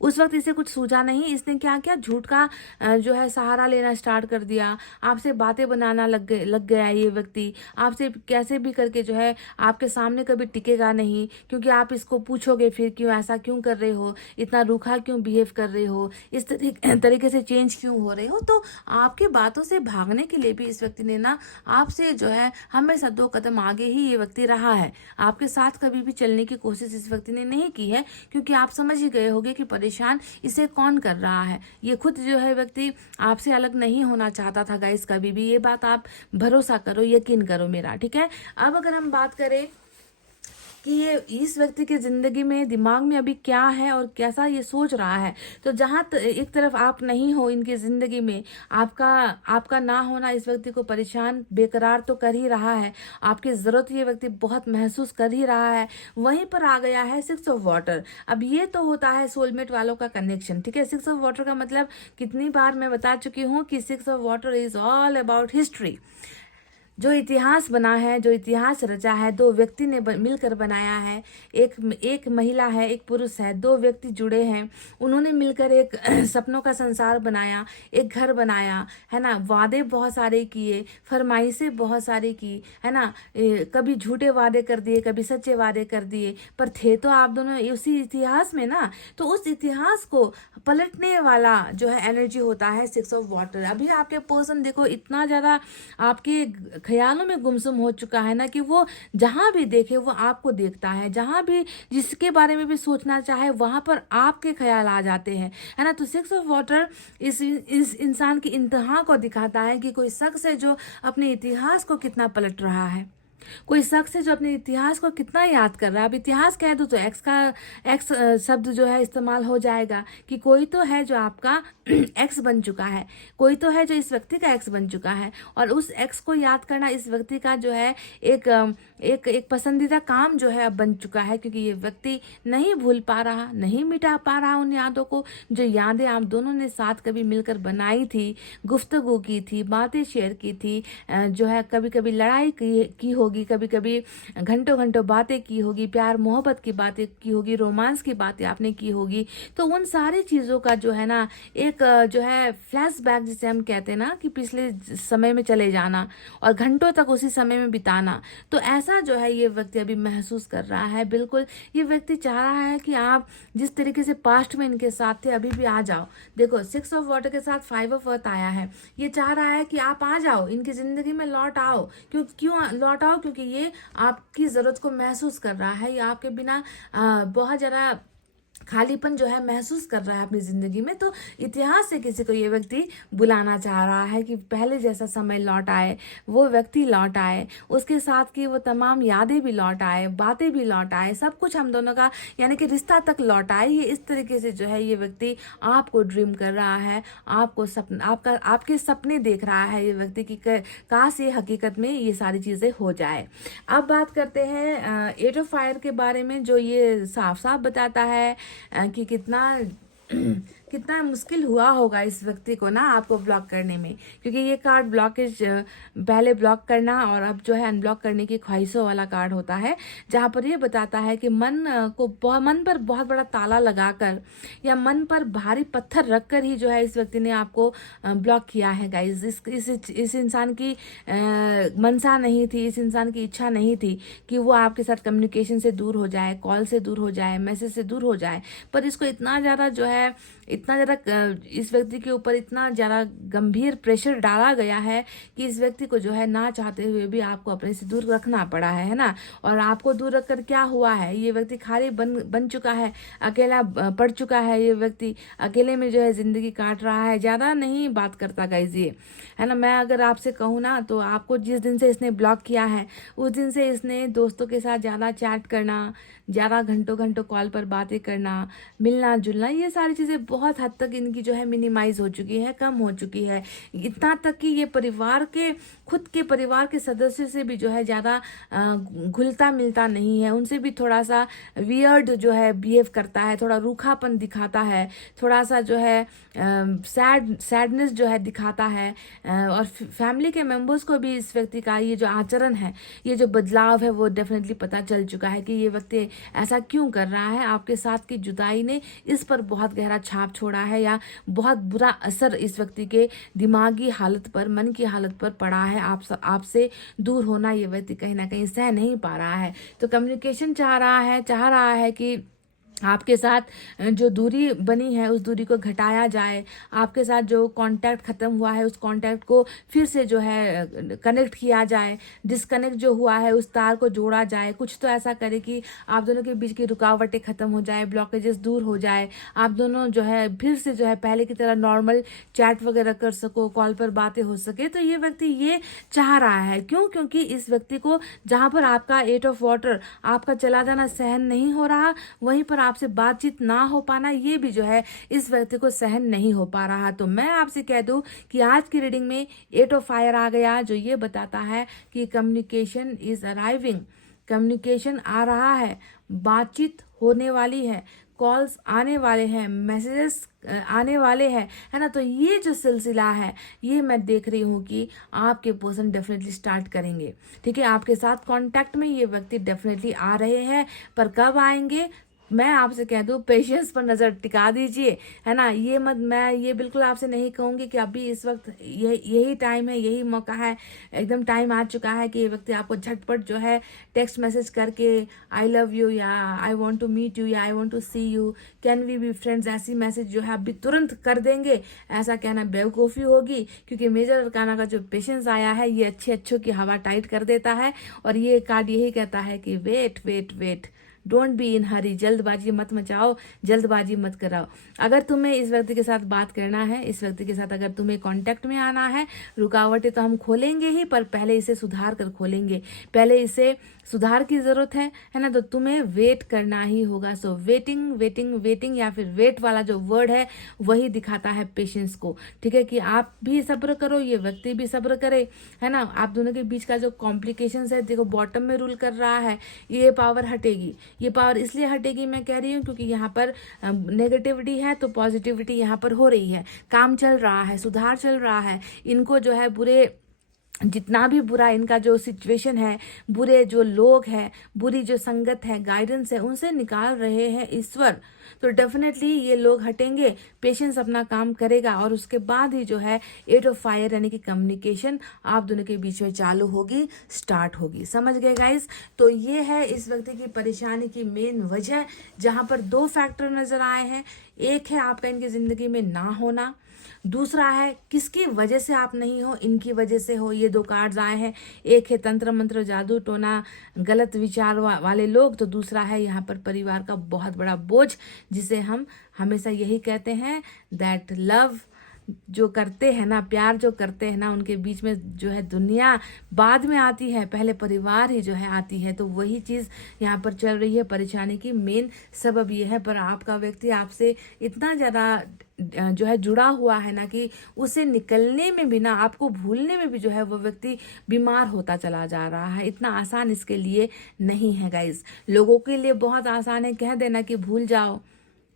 उस वक्त इसे कुछ सूझा नहीं, इसने क्या किया, झूठ का जो है सहारा लेना स्टार्ट कर दिया, आपसे बातें बनाना लग गया ये व्यक्ति, आपसे कैसे भी करके जो है आपके सामने कभी टिकेगा नहीं, क्योंकि आप इसको पूछोगे फिर क्यों ऐसा क्यों कर रहे हो, इतना रूखा क्यों बिहेव कर रहे हो, इस तरीके से चेंज क्यों हो रहे हो। तो आपके बातों से भागने के लिए भी इस व्यक्ति ने ना आपसे जो है हमेशा 2 कदम आगे ही ये व्यक्ति रहा है, आपके साथ कभी भी चलने की कोशिश इस व्यक्ति ने नहीं की है, क्योंकि आप समझ ही गए होंगे कि परेशान इसे कौन कर रहा है। ये खुद जो है व्यक्ति आपसे अलग नहीं होना चाहता था गाइस कभी भी, ये बात आप भरोसा करो, यकीन करो मेरा, ठीक है। अब अगर हम बात करें कि ये इस व्यक्ति की जिंदगी में दिमाग में अभी क्या है और कैसा ये सोच रहा है, तो जहाँ एक तरफ आप नहीं हो इनकी जिंदगी में, आपका ना होना इस व्यक्ति को परेशान बेकरार तो कर ही रहा है, आपकी जरूरत ये व्यक्ति बहुत महसूस कर ही रहा है। वहीं पर आ गया है 6 ऑफ वाटर। अब ये तो होता है सोलमेट वालों का कनेक्शन, ठीक है। 6 ऑफ वाटर का मतलब कितनी बार मैं बता चुकी हूँ कि 6 of water is all about history, जो इतिहास बना है, जो इतिहास रचा है, 2 व्यक्ति ने मिलकर बनाया है। एक महिला है, एक पुरुष है, 2 व्यक्ति जुड़े हैं, उन्होंने मिलकर एक सपनों का संसार बनाया, एक घर बनाया, है ना। वादे बहुत सारे किए, फरमाइशें बहुत सारी की, है ना। कभी झूठे वादे कर दिए, कभी सच्चे वादे कर दिए, पर थे तो आप दोनों उसी इतिहास में ना। तो उस इतिहास को पलटने वाला जो है एनर्जी होता है 6 ऑफ वाटर। अभी आपके पर्सन देखो इतना ज़्यादा आपके ख्यालों में गुमसुम हो चुका है ना, कि वो जहां भी देखे वो आपको देखता है, जहां भी जिसके बारे में भी सोचना चाहे वहां पर आपके ख्याल आ जाते हैं, है ना। तो 6 ऑफ वाटर इस इंसान की इंतहा को दिखाता है कि कोई शख्स है जो अपने इतिहास को कितना पलट रहा है, कोई शख्स है जो अपने इतिहास को कितना याद कर रहा है। अब इतिहास कह दो तो एक्स शब्द जो है इस्तेमाल हो जाएगा, कि कोई तो है जो आपका एक्स बन चुका है, कोई तो है जो इस व्यक्ति का एक्स बन चुका है, और उस एक्स को याद करना इस व्यक्ति का जो है एक पसंदीदा काम जो है अब बन चुका है, क्योंकि ये व्यक्ति नहीं भूल पा रहा, नहीं मिटा पा रहा उन यादों को, जो यादें आप दोनों ने साथ कभी मिलकर बनाई थी, गुफ्तगू की थी, बातें शेयर की थी, जो है कभी कभी लड़ाई की होगी, कभी कभी घंटों घंटों बातें की होगी, प्यार मोहब्बत की बातें की होगी, रोमांस की बातें आपने की होगी। तो उन सारी चीज़ों का जो है ना एक जो है फ्लैशबैक जिसे हम कहते हैं ना, कि पिछले समय में चले जाना और घंटों तक उसी समय में बिताना, तो ऐसा जो है ये व्यक्ति अभी महसूस कर रहा है। बिल्कुल ये व्यक्ति चाह रहा है कि आप जिस तरीके से पास्ट में इनके साथ थे अभी भी आ जाओ। देखो 6 ऑफ वाटर के साथ 5 ऑफ अर्थ आया है, ये चाह रहा है कि आप आ जाओ, इनकी जिंदगी में लौट आओ। क्यों लौट आओ? क्योंकि ये आपकी जरूरत को महसूस कर रहा है, ये आपके बिना बहुत ज़्यादा खालीपन जो है महसूस कर रहा है अपनी जिंदगी में। तो इतिहास से किसी को ये व्यक्ति बुलाना चाह रहा है कि पहले जैसा समय लौट आए, वो व्यक्ति लौट आए, उसके साथ की वो तमाम यादें भी लौट आए, बातें भी लौट आए, सब कुछ हम दोनों का यानी कि रिश्ता तक लौट आए। ये इस तरीके से जो है ये व्यक्ति आपको ड्रीम कर रहा है, आपको आपके सपने देख रहा है ये व्यक्ति की काश ये हकीकत में ये सारी चीज़ें हो जाए। अब बात करते हैं 8 ऑफ फायर के बारे में, जो ये साफ साफ बताता है कि कितना मुश्किल हुआ होगा इस व्यक्ति को ना आपको ब्लॉक करने में, क्योंकि ये कार्ड ब्लॉकेज पहले ब्लॉक करना और अब जो है अनब्लॉक करने की ख्वाहिशों वाला कार्ड होता है, जहाँ पर ये बताता है कि मन पर बहुत बड़ा ताला लगाकर या मन पर भारी पत्थर रखकर ही जो है इस व्यक्ति ने आपको ब्लॉक किया है गाइज। इस इंसान की मनसा नहीं थी, इस इंसान की इच्छा नहीं थी कि वो आपके साथ कम्युनिकेशन से दूर हो जाए, कॉल से दूर हो जाए, मैसेज से दूर हो जाए, पर इसको इतना ज़्यादा जो है इस व्यक्ति के ऊपर इतना ज़्यादा गंभीर प्रेशर डाला गया है कि इस व्यक्ति को जो है ना चाहते हुए भी आपको अपने से दूर रखना पड़ा है ना। और आपको दूर रखकर क्या हुआ है, ये व्यक्ति खाली बन चुका है, अकेला पड़ चुका है, ये व्यक्ति अकेले में जो है ज़िंदगी काट रहा है, ज़्यादा नहीं बात करता गाइज ये, है ना। मैं अगर आपसे कहूँ ना तो आपको जिस दिन से इसने ब्लॉक किया है उस दिन से इसने दोस्तों के साथ ज़्यादा चैट करना, ज़्यादा घंटों कॉल पर बातें करना, मिलना जुलना, ये सारी चीज़ें बहुत बहुत हद तक इनकी जो है मिनिमाइज हो चुकी है, कम हो चुकी है। इतना तक कि ये परिवार के खुद के परिवार के सदस्य से भी जो है ज़्यादा घुलता मिलता नहीं है, उनसे भी थोड़ा सा वियर्ड जो है बिहेव करता है, थोड़ा रूखापन दिखाता है, थोड़ा सा जो है सैडनेस जो है दिखाता है। और फैमिली के मेंबर्स को भी इस व्यक्ति का ये जो आचरण है, ये जो बदलाव है, वो डेफिनेटली पता चल चुका है कि ये व्यक्ति ऐसा क्यों कर रहा है। आपके साथ की जुदाई ने इस पर बहुत गहरा छाप छोड़ा है या बहुत बुरा असर इस व्यक्ति के दिमागी हालत पर, मन की हालत पर पड़ा है। आपसे दूर होना ये व्यक्ति कहीं ना कहीं सह नहीं पा रहा है। तो कम्युनिकेशन चाह रहा है कि आपके साथ जो दूरी बनी है उस दूरी को घटाया जाए, आपके साथ जो कांटेक्ट ख़त्म हुआ है उस कांटेक्ट को फिर से जो है कनेक्ट किया जाए, डिस्कनेक्ट जो हुआ है उस तार को जोड़ा जाए। कुछ तो ऐसा करे कि आप दोनों के बीच की रुकावटें ख़त्म हो जाए, ब्लॉकेजेस दूर हो जाए, आप दोनों जो है फिर से जो है पहले की तरह नॉर्मल चैट वगैरह कर सको, कॉल पर बातें हो सके। तो ये व्यक्ति ये चाह रहा है। क्यों? क्योंकि इस व्यक्ति को जहाँ पर आपका 8 ऑफ वाटर, आपका चला जाना सहन नहीं हो रहा, वहीं पर आपसे बातचीत ना हो पाना ये भी जो है इस व्यक्ति को सहन नहीं हो पा रहा। तो मैं आपसे कह दूं कि आज की रीडिंग में 8 ऑफ फायर आ गया, जो ये बताता है कि कम्युनिकेशन इज अराइविंग, कम्युनिकेशन आ रहा है, बातचीत होने वाली है, कॉल्स आने वाले हैं, मैसेजेस आने वाले हैं, है ना। तो ये जो सिलसिला है ये मैं देख रही हूँ कि आपके पर्सन डेफिनेटली स्टार्ट करेंगे। ठीक है, आपके साथ कांटेक्ट में ये व्यक्ति डेफिनेटली आ रहे हैं, पर कब आएंगे मैं आपसे कह दूं, पेशेंस पर नज़र टिका दीजिए, है ना। मैं ये बिल्कुल आपसे नहीं कहूँगी कि अभी इस वक्त यही टाइम है, यही मौका है, एकदम टाइम आ चुका है कि ये व्यक्ति आपको झटपट जो है टेक्स्ट मैसेज करके आई लव यू या I want to meet you या I want to see you, can we be friends, ऐसी मैसेज जो है अभी तुरंत कर देंगे, ऐसा कहना बेवकूफ़ी होगी। क्योंकि मेजर अरकाना का जो पेशेंस आया है ये अच्छों की हवा टाइट कर देता है, और ये कार्ड यही कहता है कि wait wait wait, don't be in hurry, जल्दबाजी मत मचाओ, जल्दबाजी मत कराओ। अगर तुम्हें इस व्यक्ति के साथ बात करना है, इस व्यक्ति के साथ अगर तुम्हें कांटेक्ट में आना है, रुकावटें तो हम खोलेंगे ही, पर पहले इसे सुधार कर खोलेंगे, पहले इसे सुधार की ज़रूरत है ना। तो तुम्हें वेट करना ही होगा। सो वेटिंग वेटिंग वेटिंग या फिर वेट वाला जो वर्ड है वही दिखाता है पेशेंस को। ठीक है, कि आप भी सब्र करो, ये व्यक्ति भी सब्र करे, है ना। आप दोनों के बीच का जो कॉम्प्लिकेशंस है, देखो बॉटम में रूल कर रहा है, ये पावर हटेगी। ये पावर इसलिए हटेगी मैं कह रही हूँ क्योंकि यहाँ पर नेगेटिविटी है तो पॉजिटिविटी यहाँ पर हो रही है, काम चल रहा है, सुधार चल रहा है। इनको जो है जितना भी बुरा इनका जो सिचुएशन है, बुरे जो लोग हैं, बुरी जो संगत है, गाइडेंस है, उनसे निकाल रहे हैं ईश्वर। तो डेफिनेटली ये लोग हटेंगे, पेशेंस अपना काम करेगा, और उसके बाद ही जो है 8 ऑफ फायर यानी कि कम्युनिकेशन आप दोनों के बीच में चालू होगी, स्टार्ट होगी। समझ गए गाइस? तो ये है इस व्यक्ति की परेशानी की मेन वजह, जहां पर 2 फैक्टर नजर आए हैं। एक है आपका इनकी जिंदगी में ना होना, दूसरा है किसकी वजह से आप नहीं हो, इनकी वजह से हो। ये 2 कार्ड्स आए हैं, एक है तंत्र मंत्र जादू टोना गलत विचार वाले लोग, तो दूसरा है यहाँ पर परिवार का बहुत बड़ा बोझ, जिसे हम हमेशा यही कहते हैं दैट लव जो करते हैं ना, प्यार जो करते हैं ना, उनके बीच में जो है दुनिया बाद में आती है, पहले परिवार ही जो है आती है। तो वही चीज़ यहाँ पर चल रही है। परेशानी की मेन सबब ये है, पर आपका व्यक्ति आपसे इतना ज़्यादा जो है जुड़ा हुआ है ना कि उसे निकलने में भी ना, आपको भूलने में भी जो है वो व्यक्ति बीमार होता चला जा रहा है। इतना आसान इसके लिए नहीं है गाइज। लोगों के लिए बहुत आसान है कह देना कि भूल जाओ,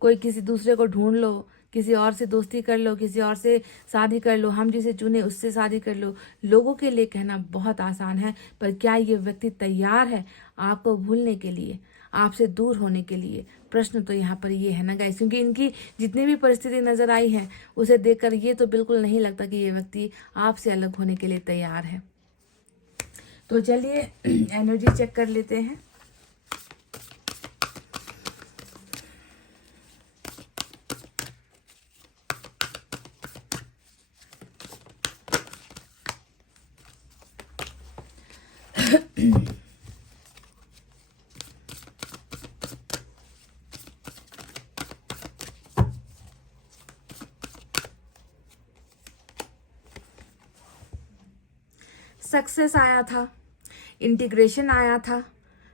कोई किसी दूसरे को ढूंढ लो, किसी और से दोस्ती कर लो, किसी और से शादी कर लो, हम जिसे चुने उससे शादी कर लो। लोगों के लिए कहना बहुत आसान है, पर क्या ये व्यक्ति तैयार है आपको भूलने के लिए, आपसे दूर होने के लिए? प्रश्न तो यहाँ पर ये है ना गाइस, क्योंकि इनकी जितनी भी परिस्थिति नजर आई है उसे देखकर ये तो बिल्कुल नहीं लगता कि ये व्यक्ति आपसे अलग होने के लिए तैयार है। तो चलिए एनर्जी चेक कर लेते हैं। सक्सेस आया था, इंटीग्रेशन आया था,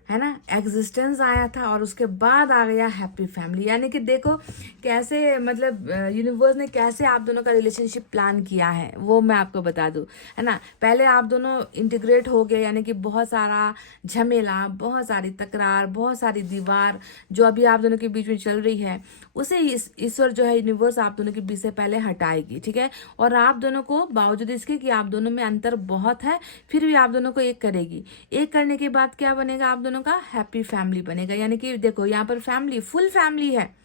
है ना, एग्जिस्टेंस आया था और उसके बाद आ गया हैप्पी फैमिली। यानी कि देखो कैसे मतलब यूनिवर्स ने कैसे आप दोनों का रिलेशनशिप प्लान किया है, वो मैं आपको बता दूं, है ना। पहले आप दोनों इंटीग्रेट हो गए, यानी कि बहुत सारा झमेला, बहुत सारी तकरार, बहुत सारी दीवार जो अभी आप दोनों के बीच में चल रही है, उसे ईश्वर जो है, यूनिवर्स आप दोनों के बीच से पहले हटाएगी, ठीक है। और आप दोनों को बावजूद इसके कि आप दोनों में अंतर बहुत है, फिर भी आप दोनों को एक करेगी। एक करने के बाद क्या बनेगा, आप दोनों का हैप्पी फैमिली बनेगा। यानी कि देखो यहाँ पर फैमिली, फुल फैमिली है।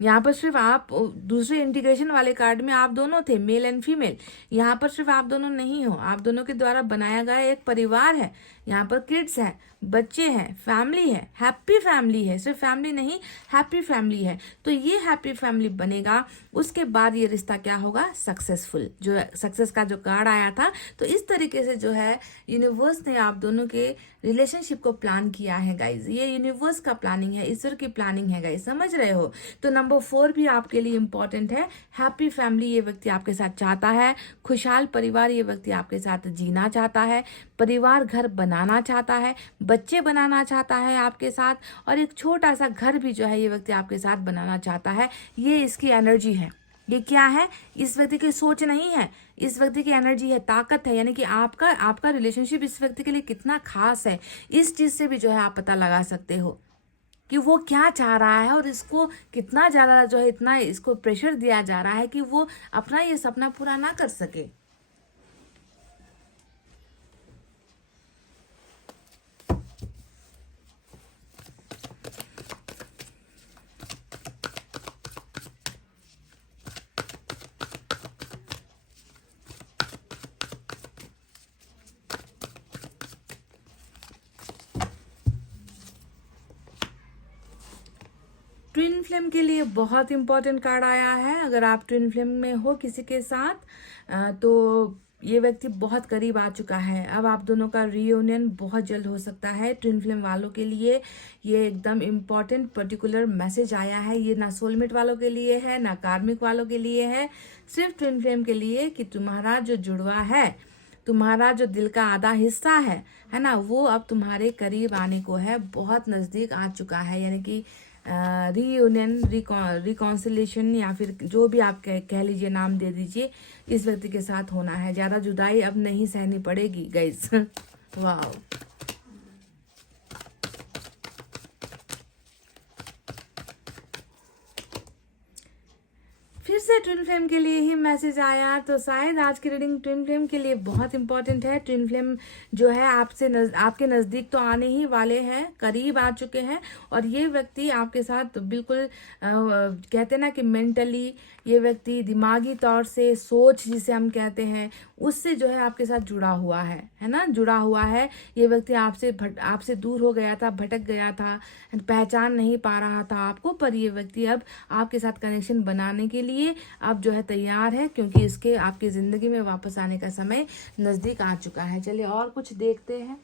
यहाँ पर सिर्फ आप, दूसरे इंटीग्रेशन वाले कार्ड में आप दोनों थे, मेल एंड फीमेल। यहाँ पर सिर्फ आप दोनों नहीं हो, आप दोनों के द्वारा बनाया गया एक परिवार है। यहाँ पर किड्स है, बच्चे हैं, फैमिली है, हैप्पी फैमिली है। सिर्फ फैमिली नहीं, हैप्पी फैमिली है। तो ये हैप्पी फैमिली बनेगा, उसके बाद ये रिश्ता क्या होगा, सक्सेसफुल। जो सक्सेस का जो कार्ड आया था, तो इस तरीके से जो है यूनिवर्स ने आप दोनों के रिलेशनशिप को प्लान किया है गाइज। ये यूनिवर्स का प्लानिंग है, ईश्वर की प्लानिंग है गाइज, समझ रहे हो। तो नंबर 4 भी आपके लिए इंपॉर्टेंट है। हैप्पी फैमिली ये व्यक्ति आपके साथ चाहता है, खुशहाल परिवार ये व्यक्ति आपके साथ जीना चाहता है, परिवार घर बनाना चाहता है, बच्चे बनाना चाहता है आपके साथ, और एक छोटा सा घर भी जो है ये व्यक्ति आपके साथ बनाना चाहता है। ये इसकी एनर्जी है। ये क्या है, इस व्यक्ति की सोच नहीं है, इस व्यक्ति की एनर्जी है, ताकत है। यानी कि आपका रिलेशनशिप इस व्यक्ति के लिए कितना खास है, इस चीज से भी जो है आप पता लगा सकते हो कि वो क्या चाह रहा है, और इसको कितना ज्यादा जो है, इतना इसको प्रेशर दिया जा रहा है कि वो अपना ये सपना पूरा ना कर सके। ट्विन फ्लेम के लिए बहुत इंपॉर्टेंट कार्ड आया है। अगर आप ट्विन फ्लेम में हो किसी के साथ, तो ये व्यक्ति बहुत करीब आ चुका है। अब आप दोनों का रियूनियन बहुत जल्द हो सकता है। ट्विन फ्लेम वालों के लिए ये एकदम इम्पॉर्टेंट पर्टिकुलर मैसेज आया है। ये ना सोलमेट वालों के लिए है, ना कार्मिक वालों के लिए है, सिर्फ ट्विन फ्लेम के लिए, कि तुम्हारा जो जुड़वा है, तुम्हारा जो दिल का आधा हिस्सा है ना, वो अब तुम्हारे करीब आने को है, बहुत नज़दीक आ चुका है। यानी कि रीयूनियन, रिकॉन्सिलेशन, या फिर जो भी आप कह लीजिए, नाम दे दीजिए, इस व्यक्ति के साथ होना है। ज़्यादा जुदाई अब नहीं सहनी पड़ेगी गाइस। वाह, फिर से ट्विन फ्लेम के लिए ही मैसेज आया, तो शायद आज की रीडिंग ट्विन फ्लेम के लिए बहुत इंपॉर्टेंट है। ट्विन फ्लेम जो है आपके नज़दीक तो आने ही वाले हैं, करीब आ चुके हैं, और ये व्यक्ति आपके साथ बिल्कुल कहते हैं ना कि मेंटली, ये व्यक्ति दिमागी तौर से, सोच जिसे हम कहते हैं, उससे जो है आपके साथ जुड़ा हुआ है ना, जुड़ा हुआ है। ये व्यक्ति आपसे दूर हो गया था, भटक गया था, पहचान नहीं पा रहा था आपको, पर ये व्यक्ति अब आपके साथ कनेक्शन बनाने के लिए अब जो है तैयार है, क्योंकि इसके आपकी जिंदगी में वापस आने का समय नजदीक आ चुका है। चलिए और कुछ देखते हैं।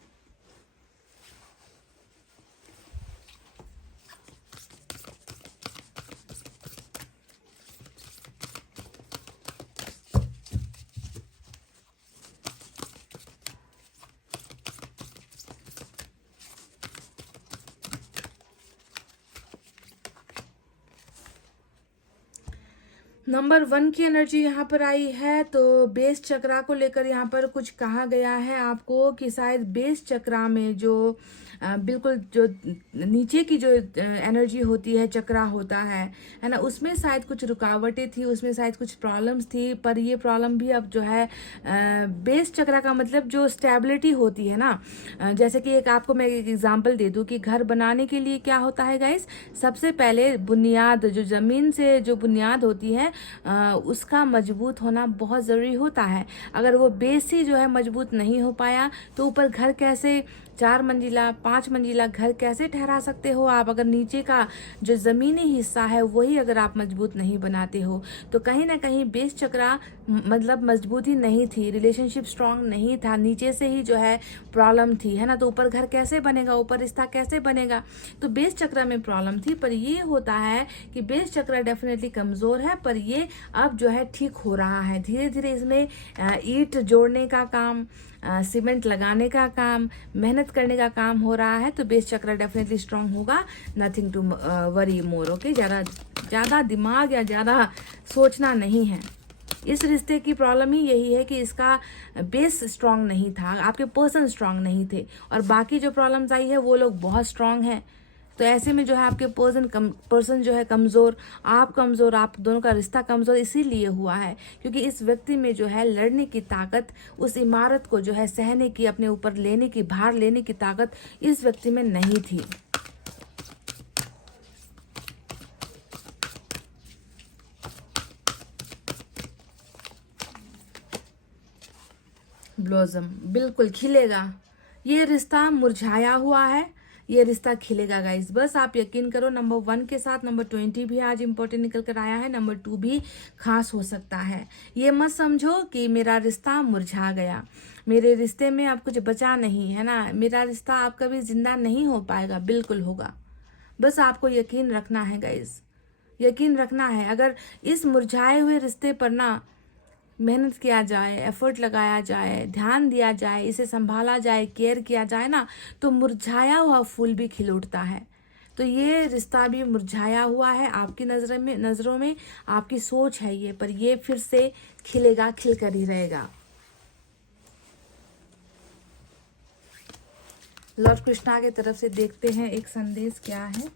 नंबर 1 की एनर्जी यहाँ पर आई है, तो बेस चक्रा को लेकर यहाँ पर कुछ कहा गया है आपको कि शायद बेस चक्रा में जो बिल्कुल जो नीचे की जो एनर्जी होती है, चक्रा होता है ना, उसमें शायद कुछ रुकावटें थी, उसमें शायद कुछ प्रॉब्लम्स थी, पर ये प्रॉब्लम भी अब जो है बेस चक्रा का मतलब जो स्टेबिलिटी होती है ना, जैसे कि एक आपको मैं एक एग्जांपल दे दूं कि घर बनाने के लिए क्या होता है गाइस, सबसे पहले बुनियाद, जो ज़मीन से जो बुनियाद होती है उसका मजबूत होना बहुत ज़रूरी होता है। अगर वो बेस ही जो है मजबूत नहीं हो पाया, तो ऊपर घर कैसे, 4 मंजिला 5 मंजिला घर कैसे ठहरा सकते हो आप, अगर नीचे का जो ज़मीनी हिस्सा है वही अगर आप मजबूत नहीं बनाते हो। तो कहीं ना कहीं बेस चक्रा मतलब मजबूती नहीं थी, रिलेशनशिप स्ट्रांग नहीं था, नीचे से ही जो है प्रॉब्लम थी, है ना। तो ऊपर घर कैसे बनेगा, ऊपर रिश्ता कैसे बनेगा, तो बेस चक्रा में प्रॉब्लम थी। पर ये होता है कि बेस चक्रा डेफिनेटली कमज़ोर है, पर ये अब जो है ठीक हो रहा है धीरे धीरे। इसमें ईंट जोड़ने का काम, सीमेंट लगाने का काम, मेहनत करने का काम हो रहा है। तो बेस चक्र डेफिनेटली स्ट्रांग होगा। Nothing to worry more, okay. ज़्यादा दिमाग या ज़्यादा सोचना नहीं है। इस रिश्ते की प्रॉब्लम ही यही है कि इसका बेस स्ट्रांग नहीं था, आपके पर्सन स्ट्रांग नहीं थे, और बाकी जो प्रॉब्लम्स आई है वो लोग बहुत स्ट्रांग हैं। तो ऐसे में जो है आपके पर्सन जो है कमज़ोर, आप दोनों का रिश्ता कमज़ोर इसीलिए हुआ है क्योंकि इस व्यक्ति में जो है लड़ने की ताकत, उस इमारत को जो है सहने की, अपने ऊपर लेने की, भार लेने की ताकत इस व्यक्ति में नहीं थी। ब्लॉसम बिल्कुल खिलेगा। ये रिश्ता मुरझाया हुआ है, ये रिश्ता खिलेगा गाइस। बस आप यकीन करो। नंबर 1 के साथ नंबर 20 भी आज इंपॉर्टेंट निकल कर आया है। नंबर 2 भी खास हो सकता है। ये मत समझो कि मेरा रिश्ता मुरझा गया, मेरे रिश्ते में अब कुछ बचा नहीं है ना, मेरा रिश्ता अब कभी जिंदा नहीं हो पाएगा। बिल्कुल होगा। बस आपको यकीन रखना है गाइस, यकीन रखना है। अगर इस मुरझाए हुए रिश्ते पर ना मेहनत किया जाए, एफर्ट लगाया जाए, ध्यान दिया जाए, इसे संभाला जाए, केयर किया जाए ना, तो मुरझाया हुआ फूल भी खिल उठता है। तो ये रिश्ता भी मुरझाया हुआ है आपकी नज़रों में आपकी सोच है ये, पर ये फिर से खिलेगा, खिलकर ही रहेगा। लॉर्ड कृष्णा की तरफ से देखते हैं एक संदेश क्या है।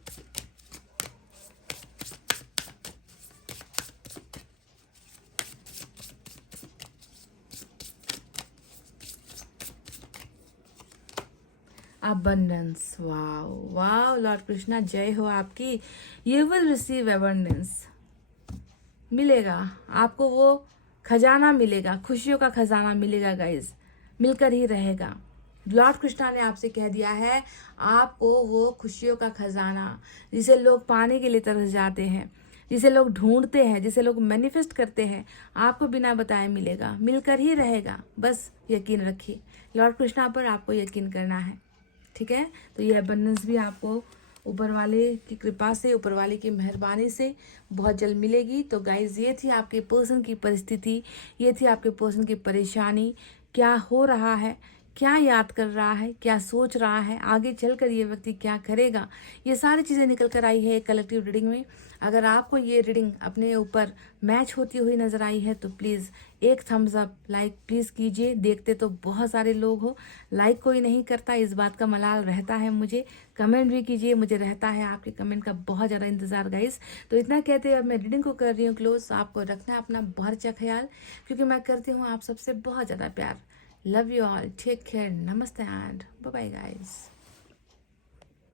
Abundance, wow wow Lord Krishna, जय हो आपकी। यू विल रिसीव अबंडेंस, मिलेगा आपको, वो खजाना मिलेगा, खुशियों का खजाना मिलेगा गाइज, मिलकर ही रहेगा। लॉर्ड कृष्णा ने आपसे कह दिया है आपको वो खुशियों का खजाना, जिसे लोग पाने के लिए तरस जाते हैं, जिसे लोग ढूंढते हैं, जिसे लोग मैनिफेस्ट करते हैं, आपको बिना बताए मिलेगा, मिलकर ही रहेगा। बस यकीन रखिए, लॉर्ड कृष्णा पर आपको यकीन करना है, ठीक है। तो ये अबंडेंस भी आपको ऊपर वाले की कृपा से, ऊपर वाले की मेहरबानी से बहुत जल्द मिलेगी। तो गाइज ये थी आपके पर्सन की परिस्थिति, ये थी आपके पर्सन की परेशानी। क्या हो रहा है, क्या याद कर रहा है, क्या सोच रहा है, आगे चलकर ये व्यक्ति क्या करेगा, ये सारी चीज़ें निकल कर आई है कलेक्टिव रीडिंग में। अगर आपको ये रीडिंग अपने ऊपर मैच होती हुई नज़र आई है तो प्लीज़ एक थम्स अप, लाइक प्लीज़ कीजिए। देखते तो बहुत सारे लोग हो, लाइक कोई नहीं करता, इस बात का मलाल रहता है मुझे। कमेंट भी कीजिए, मुझे रहता है आपके कमेंट का बहुत ज़्यादा इंतज़ार गाइस। तो इतना कहते हुए अब मैं रीडिंग को कर रही हूँ क्लोज। आपको रखना है अपना बहुत अच्छा ख्याल, क्योंकि मैं करती हूँ आप सबसे बहुत ज़्यादा प्यार। Love you all, take care, namaste and bye bye guys.